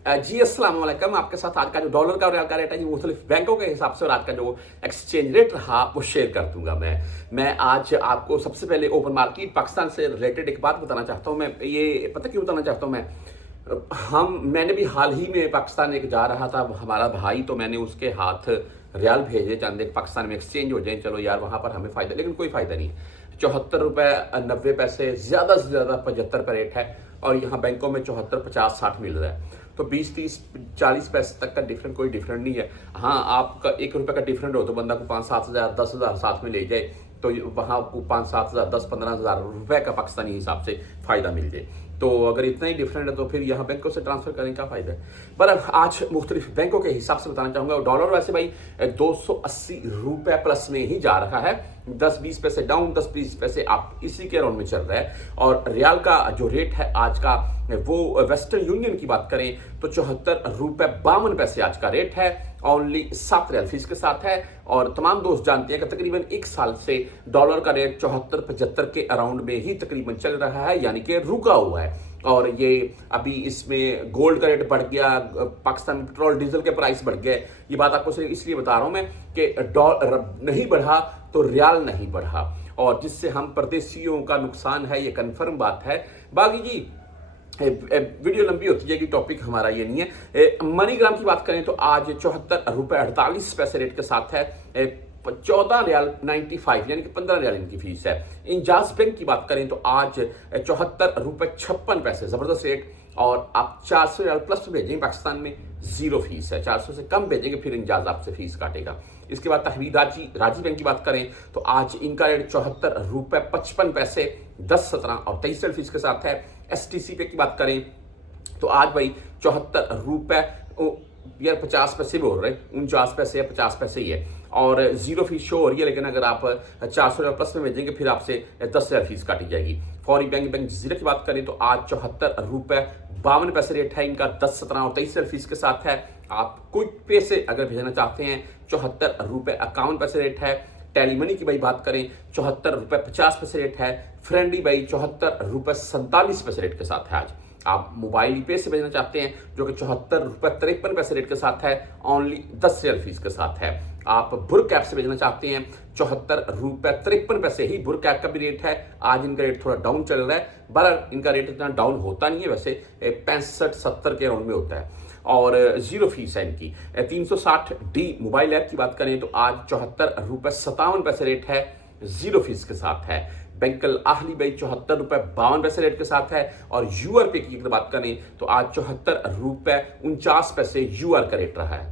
जी अस्सलाम वालेकुम। आपके साथ आज का जो डॉलर का और रियाल का रेट है जी मुख्तलिफ बैंकों के हिसाब से और आज का जो एक्सचेंज रेट रहा वो शेयर कर दूंगा मैं आज आपको सबसे पहले ओपन मार्केट पाकिस्तान से रिलेटेड एक बात बताना चाहता हूँ। मैं ये पता क्यों बताना चाहता हूँ मैंने भी हाल ही में पाकिस्तान एक जा रहा था हमारा भाई, तो मैंने उसके हाथ रियाल भेजे चांदे पाकिस्तान में एक्सचेंज हो जाए। चलो यार वहाँ पर हमें फ़ायदा, लेकिन कोई फ़ायदा नहीं। 74 रुपये 90 पैसे, ज़्यादा से ज़्यादा 75 का रेट है और यहाँ बैंकों में 74, 50, 60 मिल रहा है। तो 20, 30, 40 पैसे तक का डिफरेंट कोई डिफरेंट नहीं है। हाँ, आपका 1 रुपये का डिफरेंट हो तो बंदा को 5, 7 हज़ार 10 हज़ार साथ में ले जाए, तो वहाँ को 5, 7 हज़ार 10, 15 हज़ार रुपये का पाकिस्तानी हिसाब से फ़ायदा मिल जाए। तो अगर इतना ही डिफरेंट है तो फिर यहाँ बैंकों से ट्रांसफर करने का फ़ायदा है। पर आज मुख्तलिफ बैंकों के हिसाब से बताना चाहूँगा। डॉलर वैसे भाई 280 रुपये प्लस में ही जा रहा है, 10-20 पैसे डाउन, 10-20 पैसे आप इसी के अराउंड में चल रहा है। और रियाल का जो रेट है आज का, वो वेस्टर्न यूनियन की बात करें तो 74 रुपये 52 पैसे आज का रेट है, ओनली 7 रियाल फीस के साथ है। और तमाम दोस्त जानते हैं कि तकरीबन 1 साल से डॉलर का रेट 74-75 के अराउंड में ही तकरीबन चल रहा है, यानी कि रुका हुआ है। और ये अभी इसमें गोल्ड का रेट बढ़ गया, पाकिस्तान में पेट्रोल डीजल के प्राइस बढ़ गए। ये बात आपको सिर्फ इसलिए बता रहा हूं मैं कि डॉलर नहीं बढ़ा तो रियाल नहीं बढ़ा, और जिससे हम परदेशियों का नुकसान है, ये कन्फर्म बात है। बाकी जी वीडियो लंबी होती जाएगी, टॉपिक हमारा ये नहीं है। मनीग्राम की बात करें तो आज 74 रुपये 48 पैसे रेट के साथ है, 14 रियाल 95 यानी कि 15 रियाल इनकी फीस है। इंजाज बैंक की बात करें तो आज 74 रुपये 56 पैसे, जबरदस्त रेट। और आप 400 रियाल प्लस भेजेंगे पाकिस्तान में, जीरो फीस है। 400 से कम भेजेंगे फिर इंजाज आपसे फीस काटेगा। इसके बाद तहवील राजी बैंक की बात करें तो आज इनका रेट 74 रुपये 55 पैसे, 10, 17 और 23 फीस के साथ है। STC पे की बात करें तो आज भाई 74 रुपये यार 50 पैसे बोल रहे, 49 पैसे या 50 पैसे ही है, और जीरो फीस शो हो रही है। लेकिन अगर आप 400 प्लस में भेजेंगे फिर आपसे 10,000 फीस काटी जाएगी। फौरी बैंक जजीरा की बात करें तो आज 74 रुपये 52 पैसे रेट है इनका, 10, 17 और 23 फीस के साथ है। आप क्विक पे से अगर भेजना चाहते हैं 74 रुपये 51 पैसे रेट है। टेलीमनी की भाई बात करें 74 रुपये 50 पैसे रेट है। फ्रेंडली भाई 74 रुपये 47 पैसे रेट के साथ है आज। आप मोबाइल पे से भेजना चाहते हैं जो कि 74 रुपये 53 पैसे रेट के साथ है, ओनली 10 रियाल फीस के साथ है। आप बुर्क ऐप से भेजना चाहते हैं 74 रुपये 53 पैसे ही बुर्क ऐप का भी रेट है। आज इनका रेट थोड़ा डाउन चल रहा है, बहरहाल इनका रेट इतना डाउन होता नहीं है, वैसे 65-70 के राउंड में होता है और जीरो फीस है इनकी। 360D मोबाइल ऐप की बात करें तो आज 74 रुपये 57 पैसे रेट है, जीरो फीस के साथ है। बैंकल आहली भाई 74 रुपये 52 पैसे रेट के साथ है। और यूआर पे की अगर बात करें तो आज 74 रुपये 49 पैसे यूआर का रेट रहा है।